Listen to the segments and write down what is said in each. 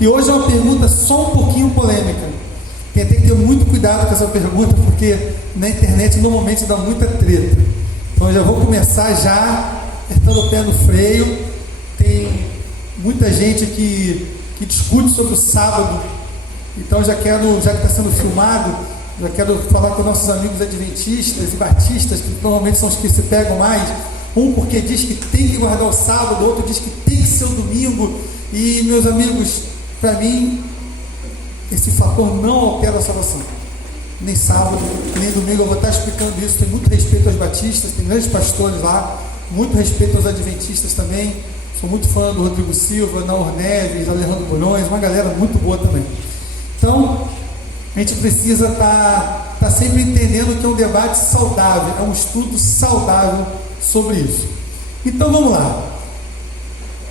E hoje é uma pergunta só um pouquinho polêmica. Tem que ter muito cuidado com essa pergunta, porque na internet normalmente dá muita treta. Então eu já vou começar já apertando o pé no freio. Tem muita gente que discute sobre o sábado. Então já que está sendo filmado, já quero falar com nossos amigos adventistas e batistas, que normalmente são os que se pegam mais. Um porque diz que tem que guardar o sábado, o outro diz que tem que ser o domingo. E meus amigos, para mim, esse fator não altera a salvação. Nem sábado, nem domingo. Eu vou estar explicando isso. Tem muito respeito aos batistas, tem grandes pastores lá, muito respeito aos adventistas também. Sou muito fã do Rodrigo Silva, Naor Neves, Alejandro Bulhões, uma galera muito boa também. Então, a gente precisa estar sempre entendendo que é um debate saudável, é um estudo saudável sobre isso. Então vamos lá.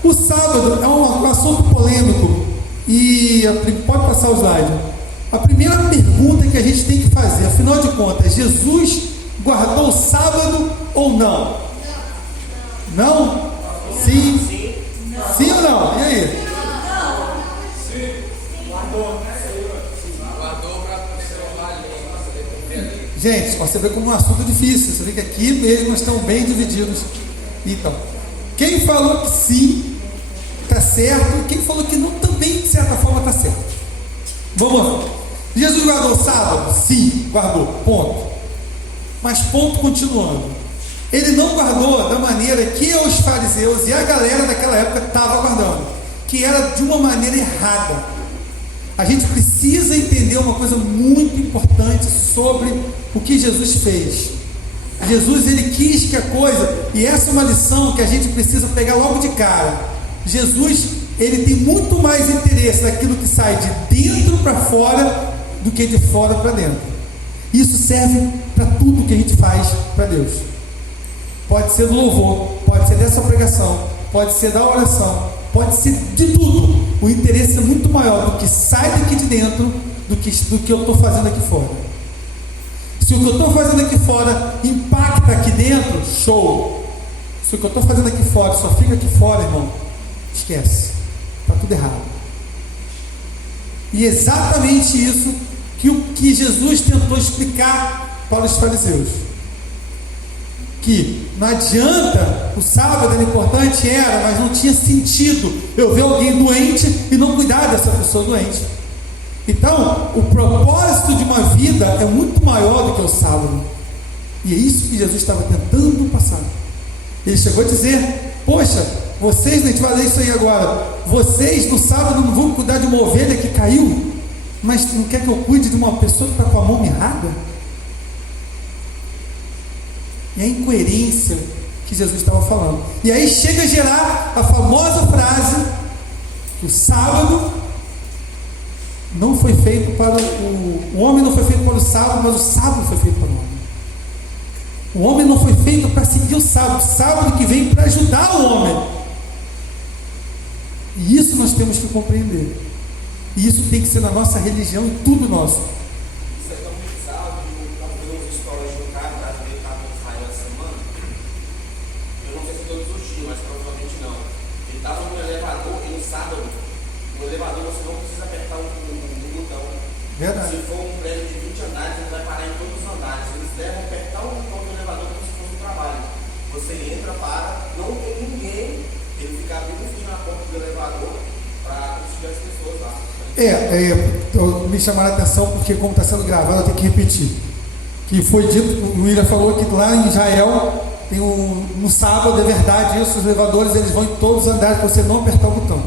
O sábado é um assunto polêmico e pode passar o slide. A primeira pergunta que a gente tem que fazer, afinal de contas, Jesus guardou o sábado ou não? Não? Sim? Sim ou não? E aí? Gente, você vê como um assunto difícil. Você vê que aqui mesmo nós estamos bem divididos. Então, quem falou que sim, está certo. Quem falou que não, também, de certa forma, está certo. Vamos lá. Jesus guardou o sábado? Sim, guardou. Ponto. Mas ponto continuando. Ele não guardou da maneira que os fariseus e a galera daquela época estavam guardando, que era de uma maneira errada. A gente precisa entender uma coisa muito importante sobre o que Jesus fez. Jesus, ele quis que a coisa, e essa é uma lição que a gente precisa pegar logo de cara. Jesus, ele tem muito mais interesse naquilo que sai de dentro para fora do que de fora para dentro. Isso serve para tudo que a gente faz para Deus. Pode ser do louvor, pode ser dessa pregação, pode ser da oração, pode ser de tudo. O interesse é muito maior do que sai daqui de dentro do que eu estou fazendo aqui fora. Se o que eu estou fazendo aqui fora impacta aqui dentro, show. Se o que eu estou fazendo aqui fora só fica aqui fora, irmão, esquece. Está tudo errado. E exatamente isso que Jesus tentou explicar para os fariseus. Que não adianta, o sábado era importante, mas não tinha sentido eu ver alguém doente e não cuidar dessa pessoa doente. Então, o propósito de uma vida é muito maior do que o sábado. E é isso que Jesus estava tentando passar. Ele chegou a dizer: poxa, vocês, a gente vai ler isso aí agora, vocês no sábado não vão cuidar de uma ovelha que caiu, mas não quer que eu cuide de uma pessoa que está com a mão mirrada? E a incoerência que Jesus estava falando. E aí chega a gerar a famosa frase que o sábado não foi feito para o homem não foi feito para o sábado, mas o sábado foi feito para o homem. O homem não foi feito para seguir o sábado que vem para ajudar o homem. E isso nós temos que compreender. E isso tem que ser na nossa religião e tudo nosso. Verdade. Se for um prédio de 20 andares, ele vai parar em todos os andares. Eles devem apertar o botão do elevador como se fosse um trabalho. Você entra, para, não tem ninguém, ele fica abrindo o fio na porta do elevador para conseguir as pessoas lá. Me chamaram a atenção porque, como está sendo gravado, eu tenho que repetir. Que foi dito, o William falou que lá em Israel, tem no sábado, é verdade isso, os elevadores eles vão em todos os andares para você não apertar o botão.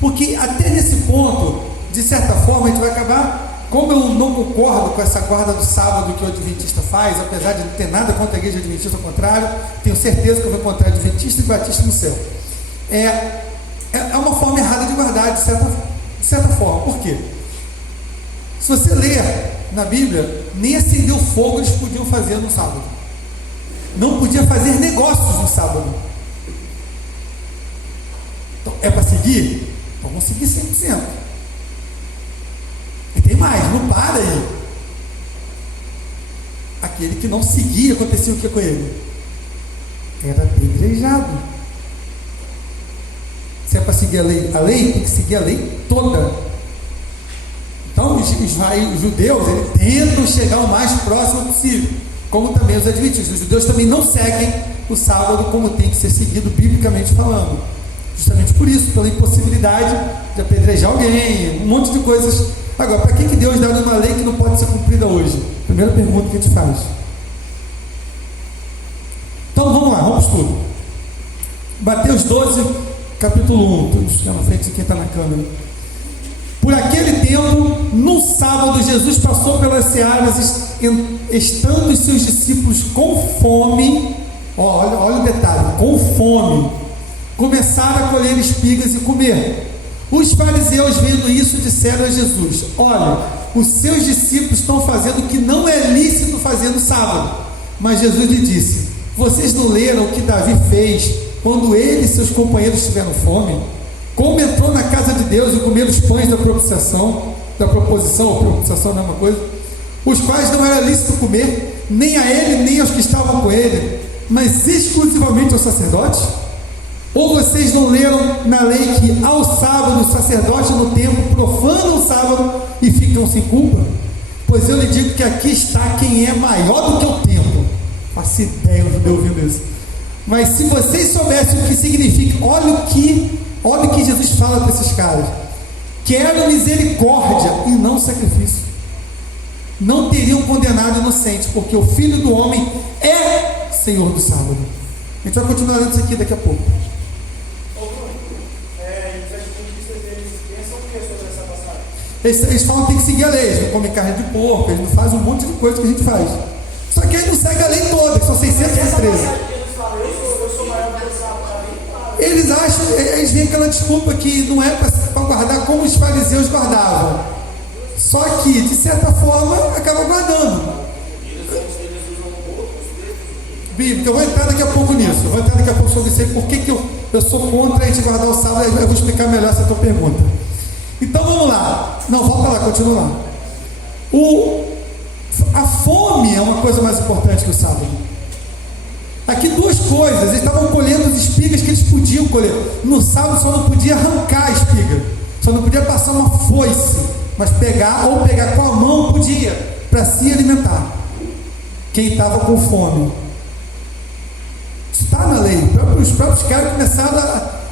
Porque até nesse ponto, de certa forma, a gente vai acabar. Como eu não concordo com essa guarda do sábado que o adventista faz, apesar de não ter nada contra a igreja adventista, ao contrário, tenho certeza que eu vou encontrar adventista e batista no céu. É uma forma errada de guardar, de certa forma. Por quê? Se você ler na Bíblia, nem acender o fogo eles podiam fazer no sábado. Não podia fazer negócios no sábado. Então, é para seguir? Então vamos seguir 100%. E tem mais, não para aí. Aquele que não seguia, acontecia o que com ele? Era apedrejado. Se a para seguir a lei tem que seguir a lei toda. Então os judeus eles tentam chegar o mais próximo possível, como também os adventistas. Os judeus também não seguem o sábado como tem que ser seguido biblicamente falando, justamente por isso, pela impossibilidade de apedrejar alguém, um monte de coisas. Agora, para que Deus dá uma lei que não pode ser cumprida hoje? Primeira pergunta que a gente faz. Então vamos lá, vamos tudo. Mateus 12, capítulo 1. Estou na frente de quem está na câmera. Por aquele tempo, no sábado, Jesus passou pelas searas, estando os seus discípulos com fome. Olha o detalhe, com fome. Começaram a colher espigas e comer. Os fariseus, vendo isso, disseram a Jesus: olha, os seus discípulos estão fazendo o que não é lícito fazer no sábado. Mas Jesus lhe disse: vocês não leram o que Davi fez quando ele e seus companheiros tiveram fome? Como entrou na casa de Deus e comeram os pães da proposição, ou proposição não é uma coisa, os quais não era lícito comer, nem a ele, nem aos que estavam com ele, mas exclusivamente aos sacerdotes? Ou vocês não leram na lei que ao sábado os sacerdotes no templo profanam o sábado e ficam sem culpa? Pois eu lhe digo que aqui está quem é maior do que o templo. Faço ideia de eu ouvindo isso. Mas se vocês soubessem o que significa, olha o que Jesus fala para esses caras: quero misericórdia e não sacrifício. Não teriam condenado inocente, porque o Filho do Homem é Senhor do sábado. A gente vai continuar lendo isso aqui daqui a pouco. Eles falam que tem que seguir a lei, eles não comem carne de porco, eles não fazem um monte de coisa que a gente faz. Só que eles não seguem a lei toda, são 613. Eles acham, eles veem aquela desculpa que não é para guardar como os fariseus guardavam. Só que, de certa forma, acaba guardando. Bíblia, eu vou entrar daqui a pouco nisso. Eu vou entrar daqui a pouco sobre isso aí, por que eu sou contra a gente guardar o sábado. Eu vou explicar melhor essa tua pergunta. Então vamos lá. Não, volta lá, continua lá. A fome é uma coisa mais importante que o sábado. Aqui duas coisas. Eles estavam colhendo as espigas que eles podiam colher. No sábado só não podia arrancar a espiga, só não podia passar uma foice, mas pegar com a mão podia, para se alimentar. Quem estava com fome. Está na lei. Os próprios caras começaram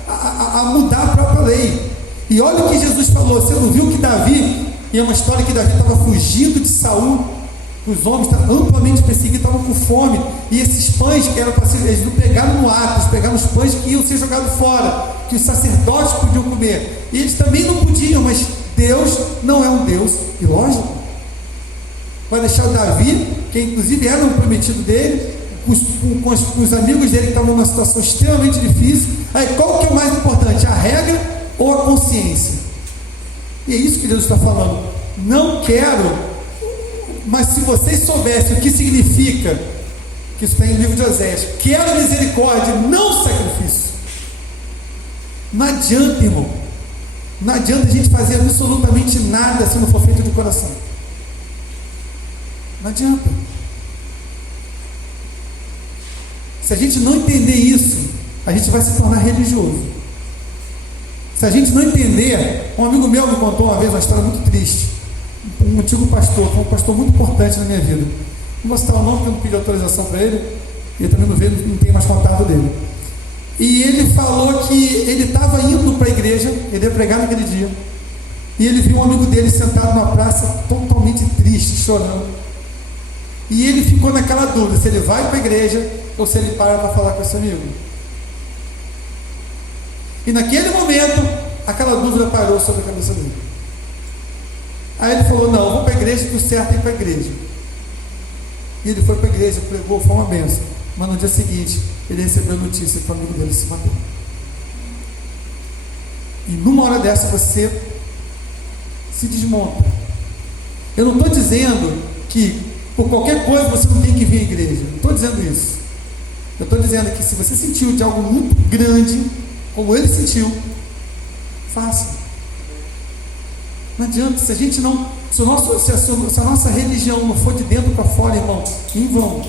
a mudar a própria lei. E olha o que Jesus falou. Você não viu que Davi, e é uma história que Davi estava fugindo de Saul, os homens estavam amplamente perseguidos, estavam com fome, e esses pães que eram para ser, eles não pegaram no ato, eles pegaram os pães que iam ser jogados fora, que os sacerdotes podiam comer, e eles também não podiam, mas Deus não é um Deus ilógico. Vai deixar o Davi, que inclusive era um prometido dele, com os amigos dele que estavam numa situação extremamente difícil. Aí qual que é o mais importante, a regra ou a consciência? E é isso que Jesus está falando. Não quero, mas se vocês soubessem o que significa, que isso está em livro de Oséias, quero misericórdia, não sacrifício. Não adianta, irmão, não adianta a gente fazer absolutamente nada se não for feito de coração. Não adianta. Se a gente não entender isso, a gente vai se tornar religioso. Se a gente não entender, um amigo meu me contou uma vez uma história muito triste. Um antigo pastor, foi um pastor muito importante na minha vida. Não vou citar o nome porque eu não pedi autorização para ele, e eu também não tenho mais contato dele. E ele falou que ele estava indo para a igreja, ele ia pregar naquele dia, e ele viu um amigo dele sentado na praça, totalmente triste, chorando. E ele ficou naquela dúvida, se ele vai para a igreja ou se ele para falar com esse amigo. E naquele momento, aquela dúvida parou sobre a cabeça dele. Aí ele falou: não, eu vou para a igreja, que o certo é ir para a igreja. E ele foi para a igreja, pregou, foi uma benção. Mas no dia seguinte, ele recebeu a notícia que o amigo dele se matou. E numa hora dessa você se desmonta. Eu não estou dizendo que por qualquer coisa você não tem que vir à igreja. Não estou dizendo isso. Eu estou dizendo que se você sentiu de algo muito grande, como ele sentiu, faça. Não adianta, se a gente não, se a nossa religião não for de dentro para fora, irmão, em vão.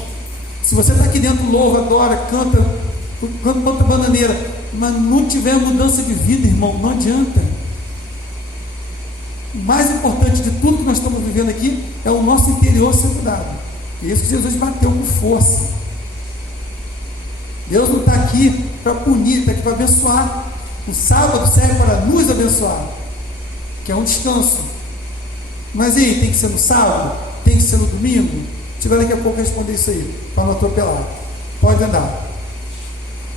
Se você está aqui dentro, louva, adora, canta bananeira, mas não tiver mudança de vida, irmão, não adianta. O mais importante de tudo que nós estamos vivendo aqui é o nosso interior ser mudado. E isso que Jesus bateu com força. Deus não está aqui para punir, está aqui para abençoar. O sábado serve para nos abençoar, que é um descanso. Mas e aí, tem que ser no sábado? Tem que ser no domingo? Se tiver daqui a pouco responder isso aí, para não atropelar. Pode andar.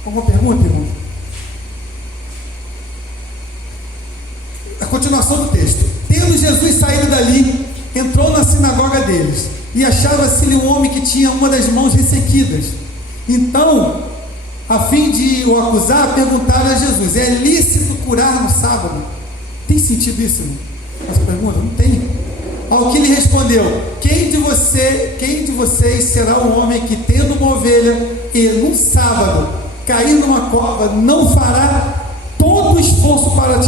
Alguma pergunta, irmão? A continuação do texto. Tendo Jesus saído dali, entrou na sinagoga deles, e achava-se-lhe um homem que tinha uma das mãos ressequidas. Então, a fim de o acusar, perguntaram a Jesus: é lícito curar no sábado? Tem sentido isso, irmão? Essa pergunta? Não tem. Ao que lhe respondeu: quem de vocês será o homem que, tendo uma ovelha e num sábado cair numa cova, não fará todo o esforço para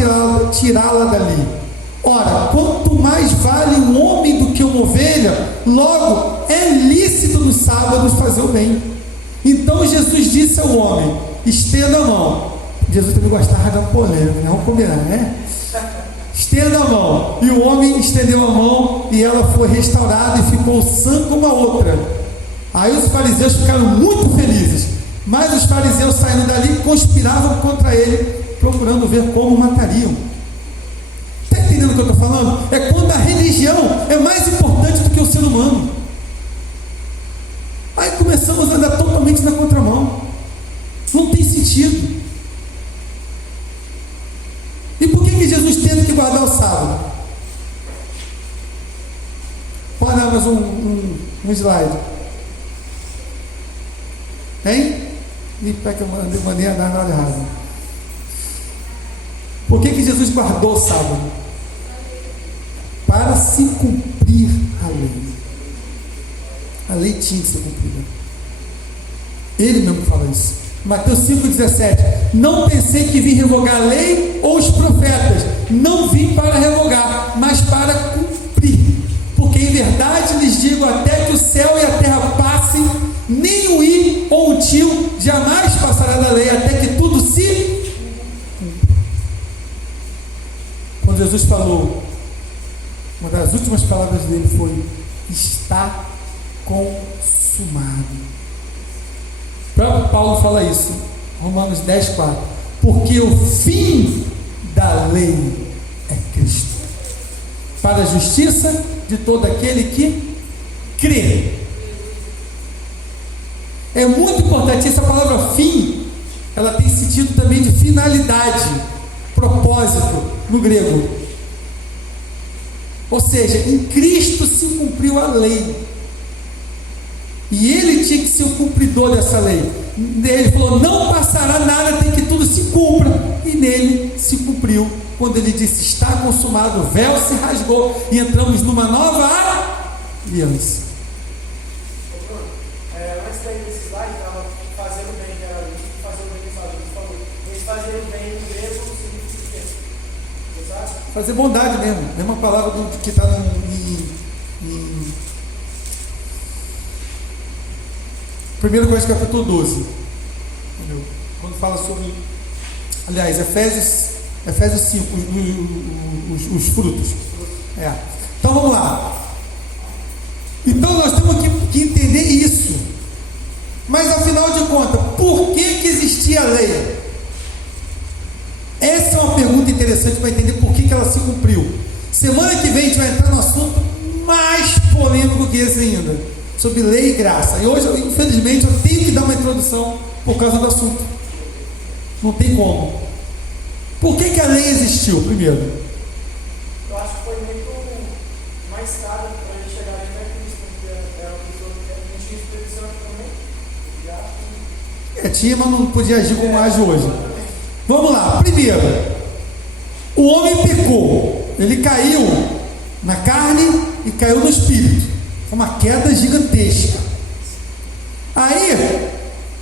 tirá-la dali? Ora, quanto mais vale um homem do que uma ovelha, logo é lícito nos sábados fazer o bem. Então Jesus disse ao homem: estenda a mão. Jesus também gostava de uma polêmica, né? Vamos combinar, né? Estenda a mão. E o homem estendeu a mão, e ela foi restaurada e ficou sã como a outra. Aí os fariseus ficaram muito felizes, mas os fariseus, saindo dali, conspiravam contra ele, procurando ver como matariam. Está entendendo o que eu estou falando? É quando a religião é mais importante do que o ser humano. Aí começamos a andar totalmente na contramão. Não tem sentido. E por que Jesus teve que guardar o sábado? Pode dar mais um slide. Hein? E para que eu mandei a dar na hora errada. Por que Jesus guardou o sábado? Para se cumprir a lei. A lei tinha que ser cumprida. Ele mesmo fala isso. Mateus 5,17: não pensei que vim revogar a lei ou os profetas. Não vim para revogar, mas para cumprir. Porque em verdade lhes digo, até que o céu e a terra passem, nem o i ou o tio jamais passará da lei, até que tudo se cumpra. Quando Jesus falou, uma das últimas palavras dele foi: está consumado. O próprio Paulo fala isso, Romanos 10,4: porque o fim da lei é Cristo, para a justiça de todo aquele que crê. É muito importante. Essa palavra fim, ela tem sentido também de finalidade, propósito no grego. Ou seja, em Cristo se cumpriu a lei. E ele tinha que ser o cumpridor dessa lei. Ele falou: não passará nada, tem que tudo se cumpra. E nele se cumpriu. Quando ele disse: está consumado, o véu se rasgou e entramos numa nova aliança. Antes daí desse slide, estava fazendo bem, que era isso, fazer o bem que falou. Esse fazer o bem no grego significa o quê? Você sabe? Fazer bondade mesmo. Mesma palavra que está em 1 Coríntios capítulo 12. Entendeu? Quando fala sobre, aliás, Efésios 5, os frutos. Então vamos lá. Então nós temos que entender isso. Mas afinal de contas, por que existia a lei? Essa é uma pergunta interessante para entender por que ela se cumpriu. Semana que vem a gente vai entrar no assunto mais polêmico que esse ainda, sobre lei e graça. E hoje, infelizmente, eu tenho que dar uma introdução por causa do assunto. Não tem como. Por que a lei existiu, primeiro? Eu acho que foi muito mais caro para ele chegar até Cristo, porque era uma pessoa que não tinha Espírito Santo também. Tinha, mas não podia agir como age hoje. Vamos lá. Primeiro, o homem pecou. Ele caiu na carne e caiu no espírito. Foi uma queda gigantesca. Aí,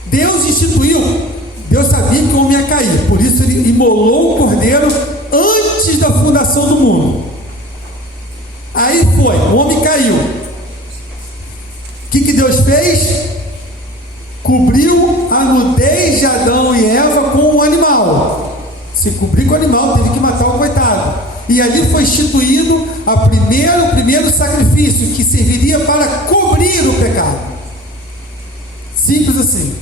Deus instituiu. Deus sabia que o homem ia cair, por isso ele imolou o cordeiro antes da fundação do mundo. Aí foi, o homem caiu. O que Deus fez? Cobriu a nudez de Adão e Eva com um animal. Se cobrir com o animal, teve que matar o coitado. E ali foi instituído o primeiro sacrifício, que serviria para cobrir o pecado. Simples assim.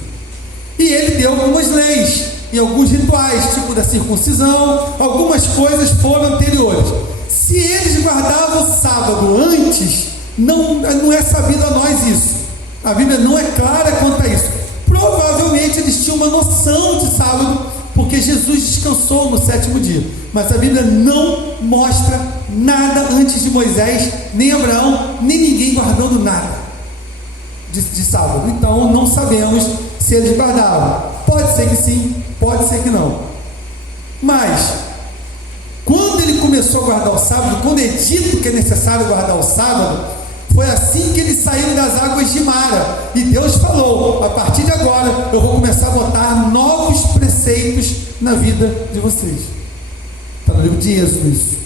E ele deu algumas leis e alguns rituais, tipo da circuncisão. Algumas coisas foram anteriores. Se eles guardavam o sábado antes, não é sabido a nós isso. A Bíblia não é clara quanto a isso. Provavelmente eles tinham uma noção de sábado, porque Jesus descansou no 7º dia. Mas a Bíblia não mostra nada antes de Moisés, nem Abraão, nem ninguém guardando nada de sábado. Então não sabemos se eles guardavam. Pode ser que sim, pode ser que não. Mas quando ele começou a guardar o sábado, quando é dito que é necessário guardar o sábado, foi assim que eles saíram das águas de Mara. E Deus falou: a partir de agora eu vou começar a botar novos preceitos na vida de vocês. Está no livro de Êxodo isso.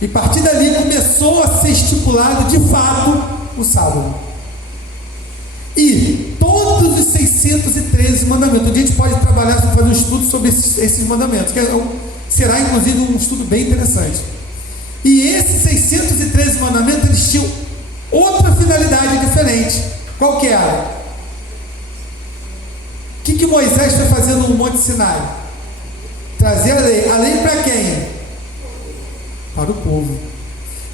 E a partir dali começou a ser estipulado de fato o sábado. E todos os 613 mandamentos. Um dia a gente pode trabalhar, fazer um estudo sobre esses mandamentos, que será inclusive um estudo bem interessante. E esses 613 mandamentos, eles tinham outra finalidade diferente. Qual que era? O que Moisés foi fazer no Monte Sinai? Trazer a lei. A lei para quem? Para o povo.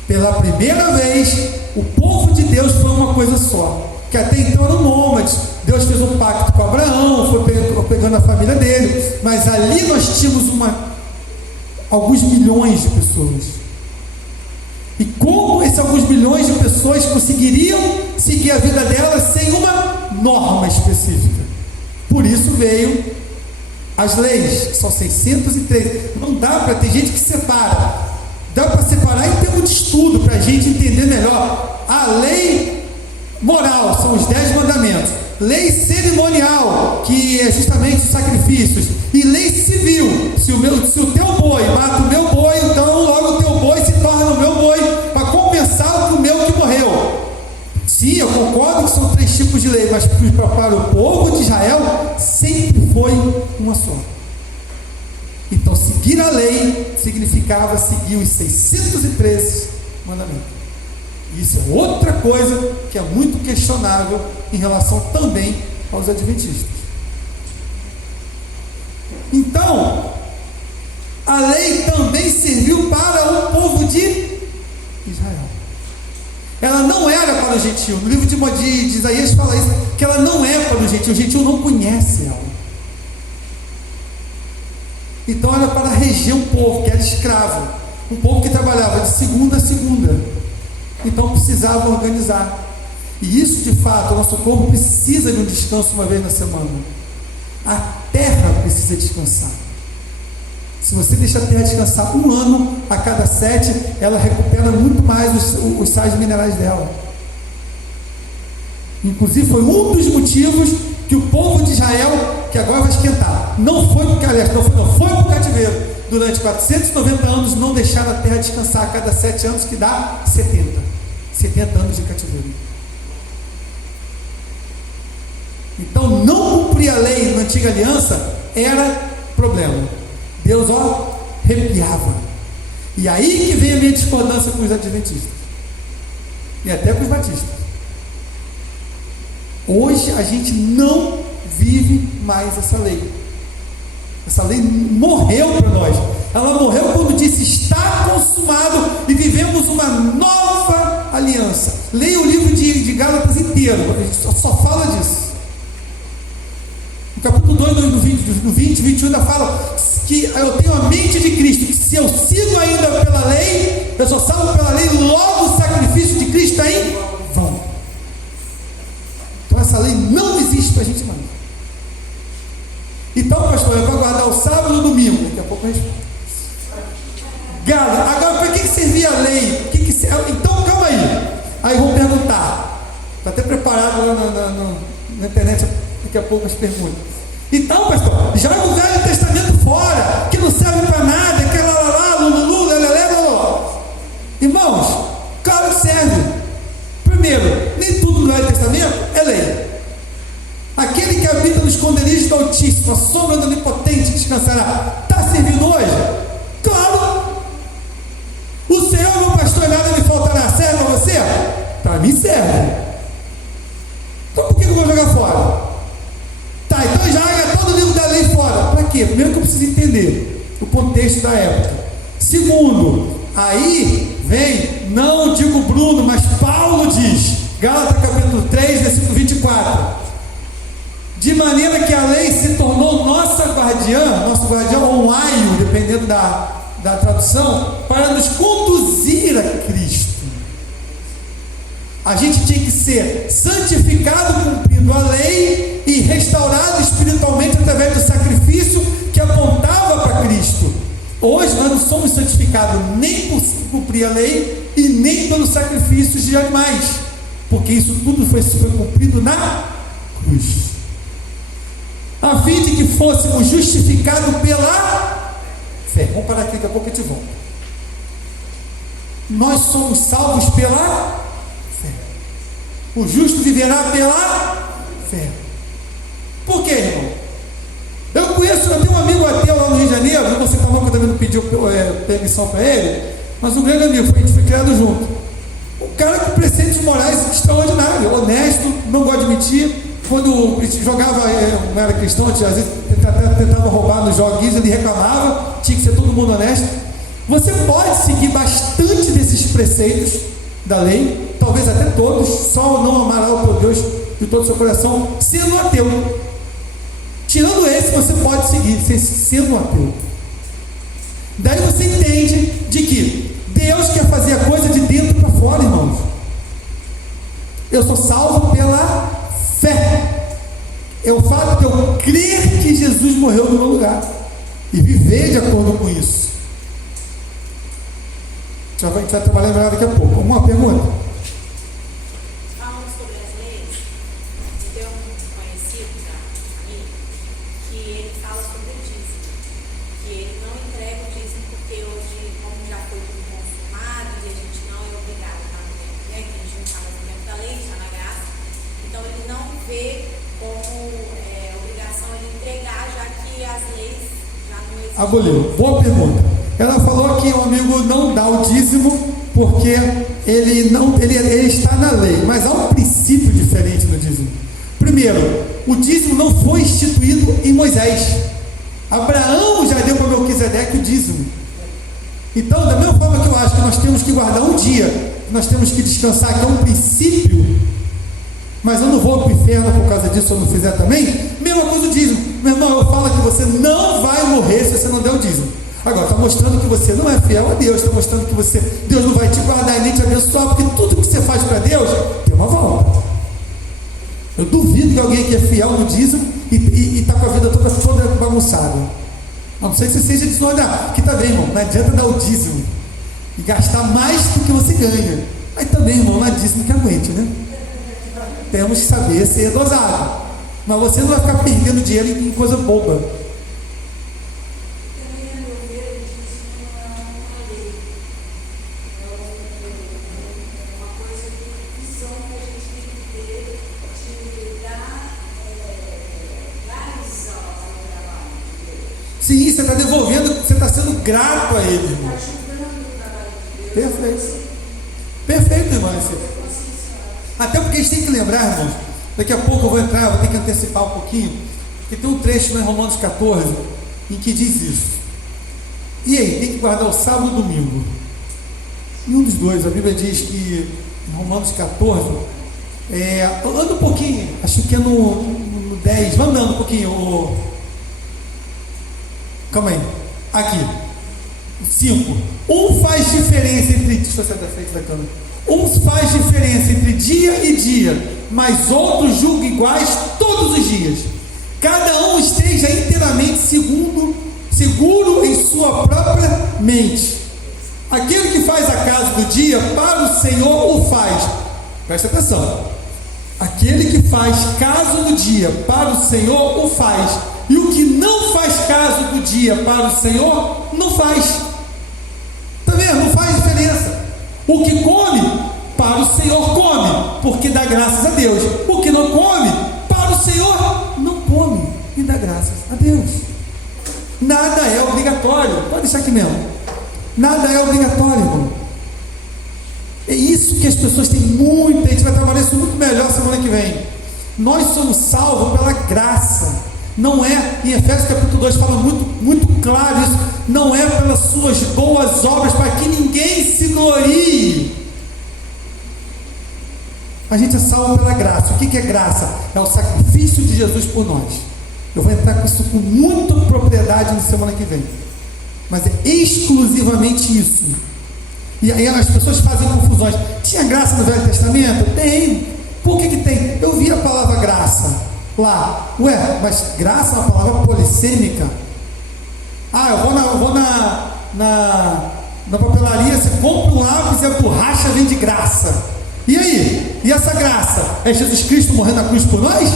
Pela primeira vez, o povo de Deus foi uma coisa só, que até então eram nômades. Deus fez um pacto com Abraão, foi pegando a família dele, mas ali nós tínhamos alguns milhões de pessoas. E como esses alguns milhões de pessoas conseguiriam seguir a vida delas sem uma norma específica? Por isso veio as leis, que são 603. Não dá para ter gente que separa. Dá para separar em termos de estudo, para a gente entender melhor. A lei moral são os 10 mandamentos. Lei cerimonial, que é justamente os sacrifícios. E lei civil: se o teu boi mata o meu boi, então logo o teu boi se torna o meu boi, para compensar o meu que morreu. Sim, eu concordo que são 3 tipos de lei, mas para o povo de Israel sempre foi uma só. Então seguir a lei significava seguir os 613 mandamentos. Isso é outra coisa que é muito questionável em relação também aos adventistas. Então, a lei também serviu para o povo de Israel. Ela não era para o gentio. No livro de Isaías fala isso, que ela não é para o gentio não conhece ela. Então era para reger um povo que era escravo, um povo que trabalhava de segunda a segunda. Então precisava organizar. E isso, de fato, o nosso corpo precisa de um descanso uma vez na semana. A terra precisa descansar. Se você deixa a terra descansar um ano a cada 7, ela recupera muito mais os sais minerais dela. Inclusive foi um dos motivos que o povo de Israel, que agora vai esquentar, não foi para o cativeiro. Durante 490 anos não deixaram a terra descansar a cada 7 anos, que dá 70 anos de cativeiro. Então não cumprir a lei na antiga aliança era problema. Deus arrepiava. E aí que vem a minha discordância com os adventistas e até com os batistas. Hoje a gente não vive mais essa lei. Essa lei morreu para nós. Ela morreu quando disse: está consumado, e vivemos uma nova aliança. Leia o livro de Gálatas inteiro, a gente só fala disso. No capítulo 2, no 20, 21 ainda fala que eu tenho a mente de Cristo, que se eu sigo ainda pela lei, eu sou salvo pela lei, logo o sacrifício de Cristo é em vão. Então essa lei não existe para a gente mais. Então, pastor, eu vou guardar o sábado e o domingo. Daqui a pouco eu respondo. Agora, para que servia a lei? Então, calma aí. Aí vou perguntar. Está até preparado lá na internet, daqui a pouco as perguntas. Então, pastor, joga o Velho Testamento fora, que não serve para nada, que lululu, Irmãos, claro que serve. Primeiro, nem tudo no Velho Testamento é lei. Aquele que habita no esconderijo do Altíssimo, a sombra do Onipotente descansará. Para mim serve. Então por que eu vou jogar fora? Tá, então joga todo o livro da lei fora. Para quê? Primeiro que eu preciso entender o contexto da época. Segundo, aí vem, não digo Bruno, mas Paulo diz, Gálatas capítulo 3, versículo 24. De maneira que a lei se tornou nosso guardião ou um aio, dependendo da tradução, para nos conduzir a Cristo. A gente tinha que ser santificado cumprindo a lei e restaurado espiritualmente através do sacrifício que apontava para Cristo. Hoje nós não somos santificados nem por cumprir a lei e nem pelos sacrifícios de animais, porque isso tudo foi cumprido na cruz, a fim de que fôssemos justificados pela fé. Vamos parar aqui, daqui a pouco eu te volto. Nós somos salvos pela fé. O justo viverá pela fé. Por quê, irmão? Eu tenho um amigo ateu lá no Rio de Janeiro, você falou que eu também não pediu permissão para ele, mas um grande amigo, a gente foi criado junto. Um cara com preceitos morais extraordinários, honesto, não gosta de mentir. Quando jogava, não era cristão, às vezes tentava roubar nos joguinhos, ele reclamava, tinha que ser todo mundo honesto. Você pode seguir bastante desses preceitos da lei, talvez até todos, só não amará o teu Deus de todo o seu coração, sendo ateu. Tirando esse, você pode seguir, sendo ateu. Daí você entende de que Deus quer fazer a coisa de dentro para fora, irmãos. Eu sou salvo pela fé. É o fato de eu crer que Jesus morreu no meu lugar e viver de acordo com isso. A gente vai trabalhar melhor daqui a pouco. Alguma pergunta? Falando sobre as leis, eu tenho um conhecido da família que ele fala sobre o dízimo, que ele não entrega o dízimo porque hoje, como já foi tudo consumado e a gente não é obrigado a estar no tempo, né? Que a gente não está no tempo da lei, está na graça, então ele não vê como obrigação ele entregar, já que as leis já não existem. Aboliu. Boa pergunta. Ela falou que o amigo não dá o dízimo porque ele está na lei, mas há um princípio diferente no dízimo. Primeiro, o dízimo não foi instituído em Moisés. Abraão já deu para Melquisedeque o dízimo. Então, da mesma forma que eu acho que nós temos que guardar um dia, nós temos que descansar, que é um princípio, mas eu não vou para o inferno por causa disso se eu não fizer também. Mesma coisa o dízimo. Meu irmão, eu falo que você não vai morrer se você não der o dízimo. Agora, está mostrando que você não é fiel a Deus, está mostrando que Deus não vai te guardar e nem te abençoar, porque tudo que você faz para Deus tem uma volta. Eu duvido que alguém que é fiel no dízimo e está com a vida toda bagunçada. A não ser que você seja desordenado, que também, irmão, não adianta dar o dízimo e gastar mais do que você ganha. Aí também, irmão, não é dízimo que aguente, né? Temos que saber ser dosado, mas você não vai ficar perdendo dinheiro em coisa boba. Sim, você está devolvendo, você está sendo grato a Ele, irmão. Perfeito. Perfeito, irmão. Até porque a gente tem que lembrar, irmãos, daqui a pouco eu vou entrar, vou ter que antecipar um pouquinho, porque tem um trecho em Romanos 14 em que diz isso. E aí, tem que guardar o sábado e o domingo. E um dos dois, a Bíblia diz que em Romanos 14, anda um pouquinho, acho que é no 10, vai andando um pouquinho, calma aí, aqui, 5. Um faz diferença entre, deixa eu sentar à frente da câmera. Um faz diferença entre dia e dia, mas outros julgam iguais todos os dias. Cada um esteja inteiramente seguro em sua própria mente. Aquele que faz acaso do dia para o Senhor o faz. Presta atenção. Aquele que faz caso do dia para o Senhor o faz. E o que não faz caso do dia para o Senhor, não faz. Está vendo? Não faz diferença. O que come, para o Senhor come, porque dá graças a Deus. O que não come, para o Senhor não come, e dá graças a Deus. Nada é obrigatório. Pode deixar aqui mesmo. Nada é obrigatório, irmão. É isso isso que as pessoas têm muito, a gente vai trabalhar isso muito melhor semana que vem. Nós somos salvos pela graça. Não é, em Efésios capítulo 2 fala muito claro isso, não é pelas suas boas obras, para que ninguém se glorie. A gente é salvo pela graça. O que é graça? É o sacrifício de Jesus por nós. Eu vou entrar com isso com muita propriedade na semana que vem, mas é exclusivamente isso. E aí as pessoas fazem confusões. Tinha graça no Velho Testamento? Tem. Por que tem? Eu vi a palavra graça lá. Ué, mas graça é uma palavra polissêmica. Eu vou na papelaria, você compra um lápis e a borracha vem de graça. E aí? E essa graça? É Jesus Cristo morrendo na cruz por nós?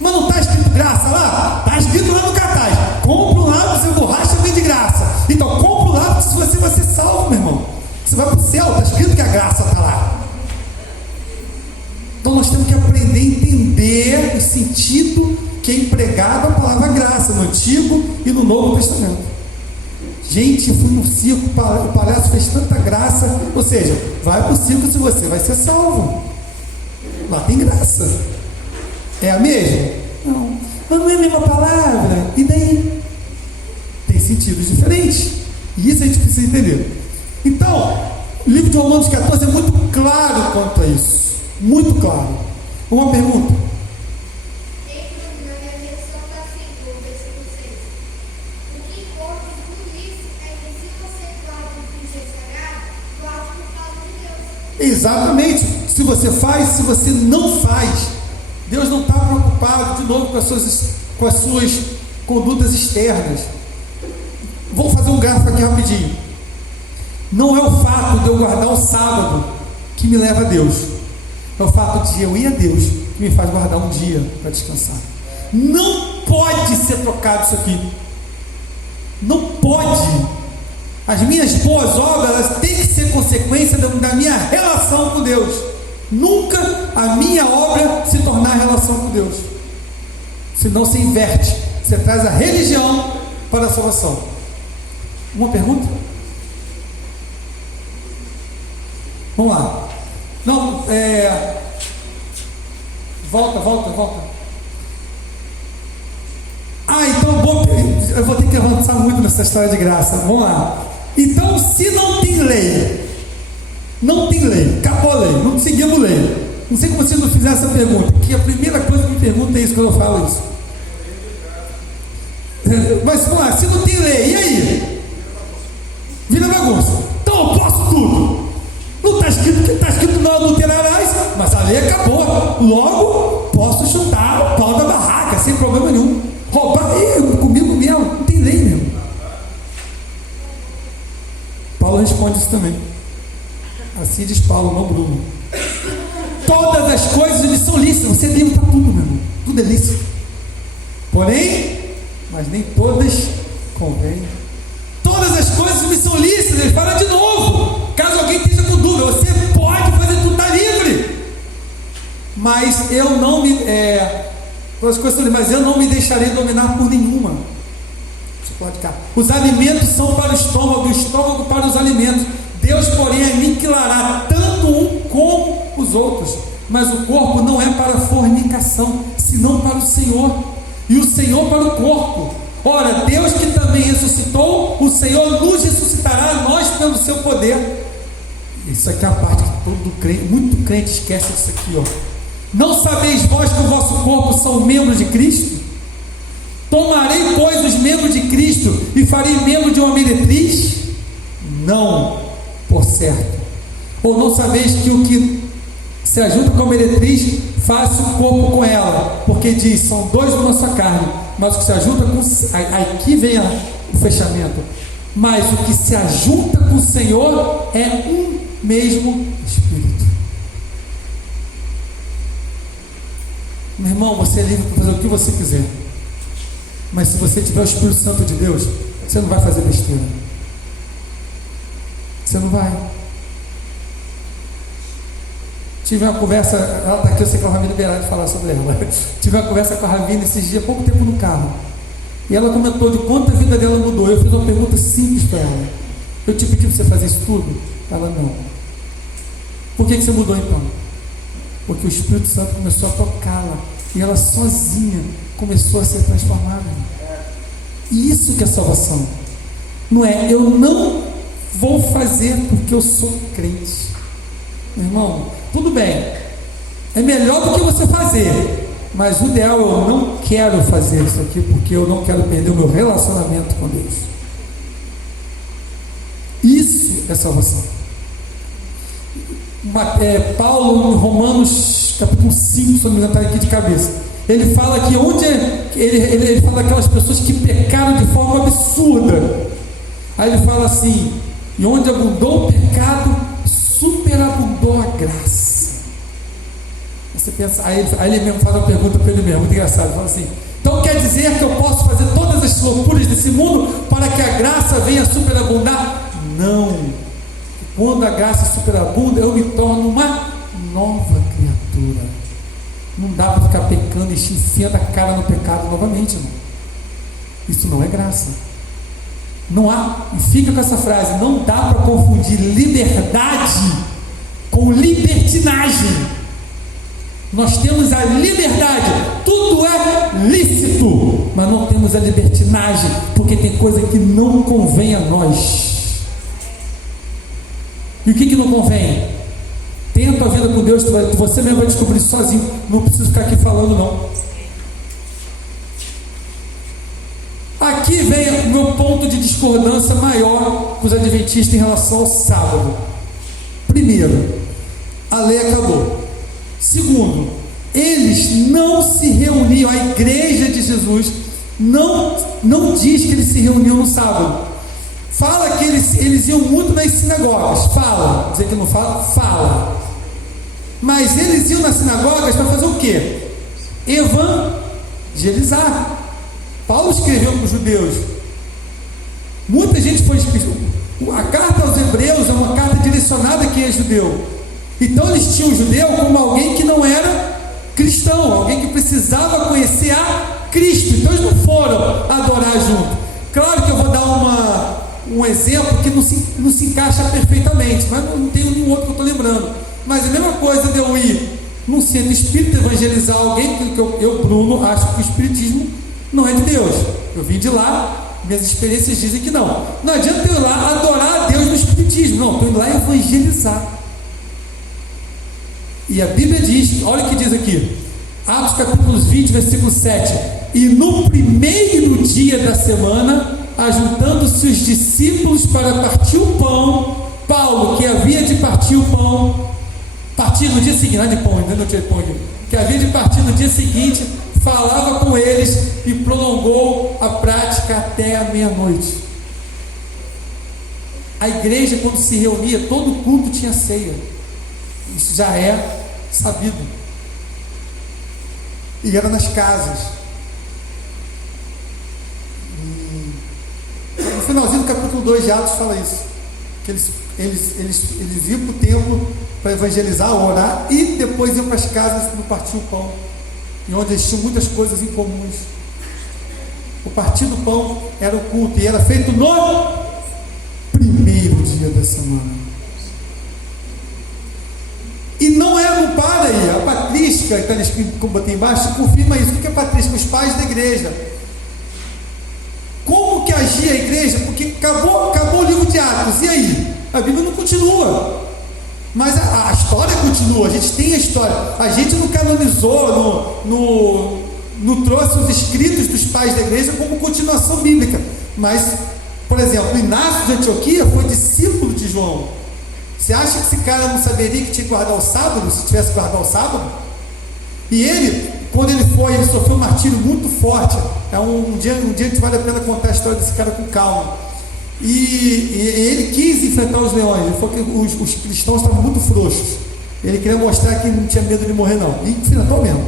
Mas não está escrito graça lá? Está escrito lá no cartaz. Compra um lápis e a borracha vem de graça. Então compra o lápis se você vai ser salvo, meu irmão. Você vai para o céu, está escrito que a graça está lá. Então nós temos que aprender a entender o sentido que é empregado a palavra graça no Antigo e no Novo Testamento. Gente, eu fui no circo, o palhaço fez tanta graça. Ou seja, vai para o circo se você vai ser salvo. Lá tem graça. É a mesma? Não. Mas não é a mesma palavra. E daí? Tem sentidos diferentes. E isso a gente precisa entender. Então, o livro de Romanos 14 é muito claro quanto a isso. Muito claro. Uma pergunta. Na minha versão está assim, no versículo 6. O que importa tudo isso é que se você guarda o que é sagrado, guarda por causa de Deus. Exatamente. Se você faz, se você não faz, Deus não está preocupado de novo com as suas condutas externas. Vou fazer um gráfico aqui rapidinho. Não é o fato de eu guardar o sábado que me leva a Deus. É o fato de eu ir a Deus que me faz guardar um dia para descansar. Não pode ser trocado isso aqui. Não pode. As minhas boas obras, elas têm que ser consequência da minha relação com Deus. Nunca a minha obra se tornar relação com Deus. Senão se inverte. Você traz a religião para a salvação. Uma pergunta? Vamos lá. Não, Volta. Então, eu vou ter que avançar muito nessa história de graça. Vamos lá. Então, se não tem lei, acabou a lei, não seguimos lei. Não sei como vocês não fizeram essa pergunta, que a primeira coisa que me pergunta é isso quando eu falo isso. Mas vamos lá, se não tem lei, e aí? Vira bagunça. Então eu posso tudo. Não está escrito que está escrito não adulterarás, mas a lei acabou. Logo, posso chutar o pau da barraca, sem problema nenhum. Roubar, comigo mesmo, não tem lei mesmo. Paulo responde isso também. Assim diz Paulo, não Bruno. Todas as coisas eles são lícitas. Você livre para tudo, meu irmão. Tudo é lícito. Porém, mas nem todas convêm. Todas as coisas me são lícitas. Ele fala de novo. Caso alguém esteja com dúvida, você pode fazer tudo, está livre. Mas eu não me mas eu não me deixarei dominar por nenhuma. Os alimentos são para o estômago para os alimentos. Deus, porém, aniquilará tanto um como os outros. Mas o corpo não é para a fornicação, senão para o Senhor, e o Senhor para o corpo. Ora, Deus que também ressuscitou, o Senhor nos ressuscitará a nós pelo seu poder. Isso aqui é a parte que todo crente, muito crente esquece disso aqui, ó. Não sabeis vós que o vosso corpo são membros de Cristo? Tomarei, pois, os membros de Cristo e farei membro de uma meretriz? Não, por certo. Ou não sabeis que o que se ajunta com a meretriz faz o corpo com ela? Porque diz, são dois de uma só carne. Mas o que se ajunta com... Aqui vem o fechamento. Mas o que se ajunta com o Senhor é um mesmo Espírito. Meu irmão, você é livre para fazer o que você quiser. Mas se você tiver o Espírito Santo de Deus, você não vai fazer besteira. Você não vai. Tive uma conversa, ela está aqui, eu sei que ela vai me liberar de falar sobre ela. Tive uma conversa com a Ravina esses dias, pouco tempo no carro. E ela comentou de quanto a vida dela mudou. Eu fiz uma pergunta simples para ela. Eu te pedi para você fazer isso tudo? Ela não. Por que você mudou então? Porque o Espírito Santo começou a tocá-la e ela sozinha começou a ser transformada. E isso que é salvação. Não é, eu não vou fazer porque eu sou crente. Meu irmão, tudo bem, é melhor do que você fazer, mas o ideal eu não quero fazer isso aqui porque eu não quero perder o meu relacionamento com Deus. Isso é salvação. Paulo, em Romanos capítulo 5, se não me engano, está aqui de cabeça, ele fala que onde ele fala daquelas pessoas que pecaram de forma absurda. Aí ele fala assim: e onde abundou o pecado, superabundou a graça. Você pensa, aí ele mesmo faz uma pergunta para ele mesmo, muito engraçado, ele fala assim: então quer dizer que eu posso fazer todas as loucuras desse mundo para que a graça venha superabundar? Não. Quando a graça superabunda, eu me torno uma nova criatura. Não dá para ficar pecando e enfiando a cara no pecado novamente, irmão. Isso não é graça. Não há, e fica com essa frase, não dá para confundir liberdade com libertinagem. Nós temos a liberdade, tudo é lícito, mas não temos a libertinagem, porque tem coisa que não convém a nós. E o que não convém? Tenha a tua vida com Deus, você mesmo vai descobrir sozinho, não precisa ficar aqui falando não. Aqui vem o meu ponto de discordância maior com os adventistas em relação ao sábado. Primeiro, a lei acabou. Segundo, eles não se reuniam, a igreja de Jesus não diz que eles se reuniam no sábado. Fala que eles iam muito nas sinagogas. Fala, dizer que não fala, fala. Mas eles iam nas sinagogas para fazer o quê? Evangelizar. Paulo escreveu para os judeus. Muita gente foi escrita. A carta aos Hebreus é uma carta direcionada a quem é judeu. Então eles tinham o judeu como alguém que não era cristão, alguém que precisava conhecer a Cristo. Então eles não foram adorar junto. Claro que eu vou dar um exemplo que não se encaixa perfeitamente, mas não tem nenhum outro que eu estou lembrando. Mas a mesma coisa de eu ir num centro espírita evangelizar alguém, porque eu, Bruno, acho que o espiritismo não é de Deus. Eu vim de lá, minhas experiências dizem que não. Não adianta eu ir lá adorar a Deus no espiritismo, não, estou indo lá evangelizar. E a Bíblia diz, olha o que diz aqui, Atos capítulo 20, versículo 7: e no primeiro dia da semana, ajuntando-se os discípulos para partir o pão, Paulo, que havia de partir o pão, partir no dia seguinte, não é de pão, ainda não tinha pão aqui, que havia de partir no dia seguinte, falava com eles e prolongou a prática até a meia-noite. A igreja, quando se reunia, todo culto tinha ceia. Isso já é sabido. E era nas casas. No finalzinho do capítulo 2 de Atos fala isso. Que eles iam para o templo para evangelizar, orar, e depois iam para as casas para partir o pão. E onde eles tinham muitas coisas em comuns. O partir do pão era o culto, e era feito no primeiro dia da semana. E não para aí, a patrística, que está escrito como botei embaixo, confirma isso. O que é patrística? Os pais da igreja. Como que agia a igreja? Porque acabou o livro de Atos, e aí? A Bíblia não continua. Mas a história continua, a gente tem a história. A gente não canonizou, não trouxe os escritos dos pais da igreja como continuação bíblica. Mas, por exemplo, Inácio de Antioquia foi discípulo de João. Você acha que esse cara não saberia que tinha que guardar o sábado, se tivesse que guardar o sábado? E ele, quando ele sofreu um martírio muito forte. Um dia a gente vale a pena contar a história desse cara com calma. E ele quis enfrentar os leões. Ele falou que os cristãos estavam muito frouxos. Ele queria mostrar que não tinha medo de morrer, não. E enfrentou mesmo.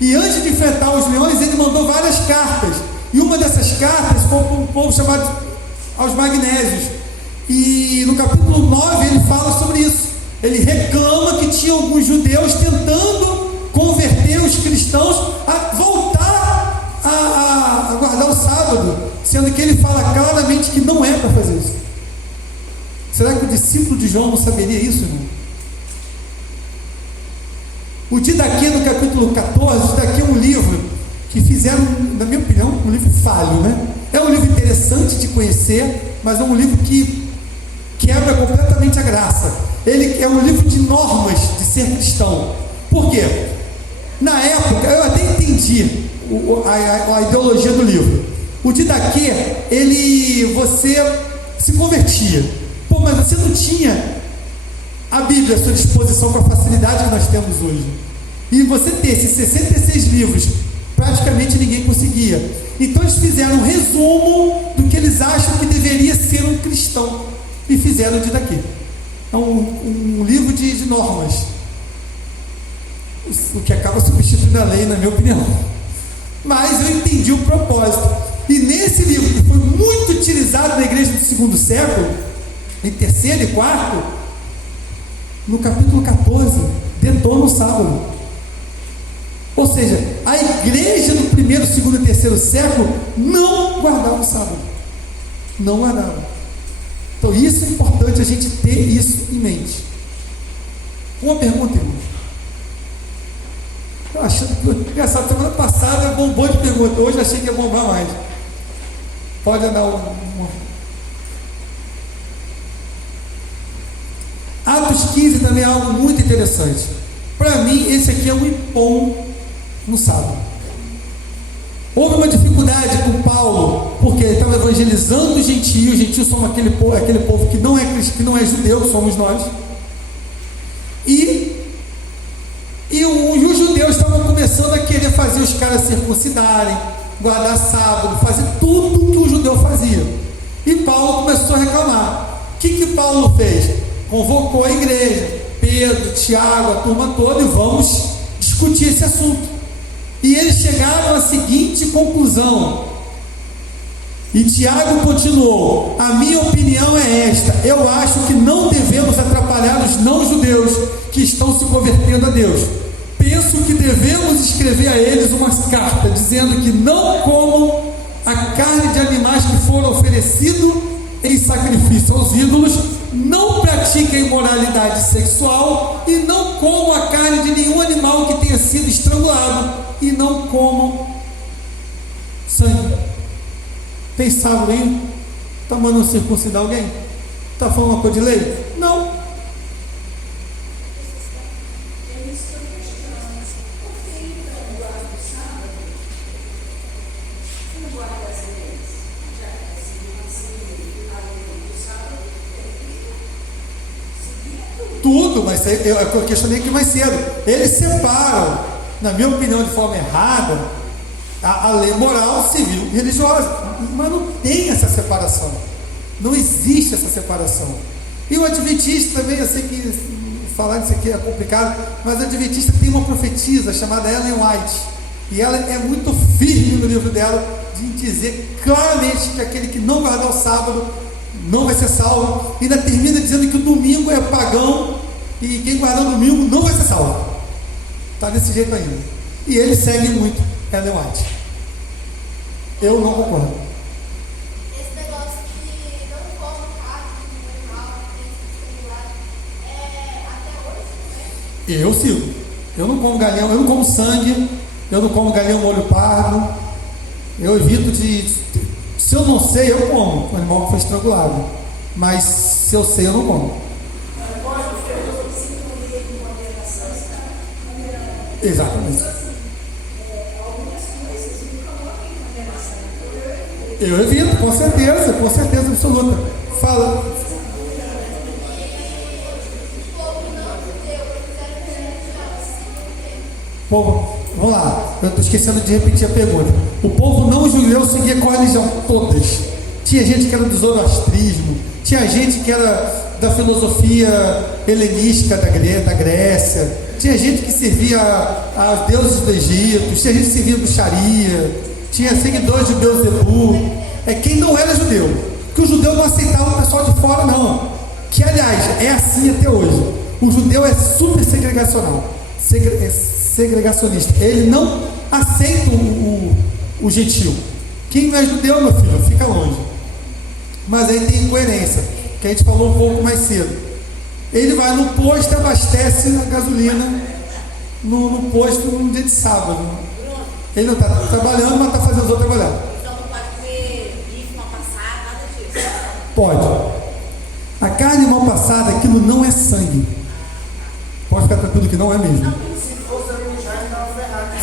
E antes de enfrentar os leões, ele mandou várias cartas. E uma dessas cartas foi para um povo chamado aos Magnésios. E no capítulo 9 ele fala sobre isso. Ele reclama que tinha alguns judeus tentando converter os cristãos a voltar a guardar o sábado, sendo que ele fala claramente que não é para fazer isso. Será que o discípulo de João não saberia isso, irmão? O Didaquê, no capítulo 14, o Didaquê é um livro que fizeram, na minha opinião, um livro falho, né? É um livro interessante de conhecer, mas é um livro que quebra completamente a graça. Ele é um livro de normas de ser cristão. Por quê? Na época, eu até entendi a ideologia do livro. O Didaquê, você se convertia. Pô, mas você não tinha a Bíblia à sua disposição com a facilidade que nós temos hoje. E você ter esses 66 livros, praticamente ninguém conseguia. Então eles fizeram um resumo do que eles acham que deveria ser um cristão. E fizeram o Didaquê. É um livro de normas. O que acaba substituindo a lei, na minha opinião. Mas eu entendi o propósito. E nesse livro, que foi muito utilizado na igreja do segundo século, em terceiro e quarto, no capítulo 14, detona o sábado. Ou seja, a igreja no primeiro, segundo e terceiro século não guardava o sábado. Não guardava. Então isso é importante a gente ter isso em mente. Uma pergunta, irmão. Eu achando que engraçado, semana passada bombou de pergunta, hoje achei que ia bombar mais. Pode andar Atos 15 também é algo muito interessante. Para mim, esse aqui é um impom no sábado. Houve uma dificuldade com Paulo, porque ele estava evangelizando os gentios. Os gentios são aquele povo que não é judeu, que somos nós. E os judeus estavam começando a querer fazer os caras circuncidarem, guardar sábado, fazer tudo que o judeu fazia. E Paulo começou a reclamar. O que Paulo fez? Convocou a igreja, Pedro, Tiago, a turma toda, e vamos discutir esse assunto. E eles chegaram à seguinte conclusão. E Tiago continuou: a minha opinião é esta, eu acho que não devemos atrapalhar os não-judeus que estão se convertendo a Deus. Penso que devemos escrever a eles uma carta dizendo que não comam a carne de animais que foram oferecidos em sacrifício aos ídolos, não pratiquem imoralidade sexual e não comam a carne de nenhum animal que tenha sido estrangulado e não comam sangue. Tem sábado aí? Está mandando circuncidar alguém? Está falando uma coisa de lei? Não. Tudo, mas eu questionei aqui mais cedo. Eles separam, na minha opinião, de forma errada, a lei moral, civil e religiosa. Mas não tem essa separação. Não existe essa separação. E o adventista também, eu sei que falar disso aqui é complicado, mas o adventista tem uma profetisa chamada Ellen White. E ela é muito firme no livro dela de dizer claramente que aquele que não guardar o sábado não vai ser salvo, e ainda termina dizendo que o domingo é pagão e quem guardar o domingo não vai ser salvo. Está desse jeito ainda. E ele segue muito Ellen White. Eu não concordo. Esse negócio que não come carne de animal, até hoje, né? Eu sigo. Eu não como galinha, eu não como sangue, eu não como galinha molho pardo. Eu evito de. Se eu não sei, eu como o animal que foi estrangulado. Mas se eu sei, eu não como. Exatamente. Eu evito, com certeza absoluta. Fala. Povo, vamos lá, eu estou esquecendo de repetir a pergunta. O povo não judeu seguia qual religião? Todas. Tinha gente que era do zoroastrismo, tinha gente que era da filosofia helenística da Grécia, tinha gente que servia aos deuses do Egito, tinha gente que servia do Sharia, tinha seguidores de Beuzebu. É quem não era judeu, que o judeu não aceitava o pessoal de fora, não. Que, aliás, é assim até hoje. O judeu é super segregacional, segregacionista. Ele não aceita o gentil. Quem não é judeu, meu filho, fica longe. Mas aí tem incoerência, que a gente falou um pouco mais cedo. Ele vai no posto e abastece a gasolina no posto no dia de sábado. Bruno, Ele não está trabalhando, mas está fazendo os outros trabalhar. então não pode comer bife mal passado, nada disso. Pode. A carne mal passada, aquilo não é sangue. Pode ficar tranquilo que não é mesmo. Se fosse ali no jardim, estava ferrado.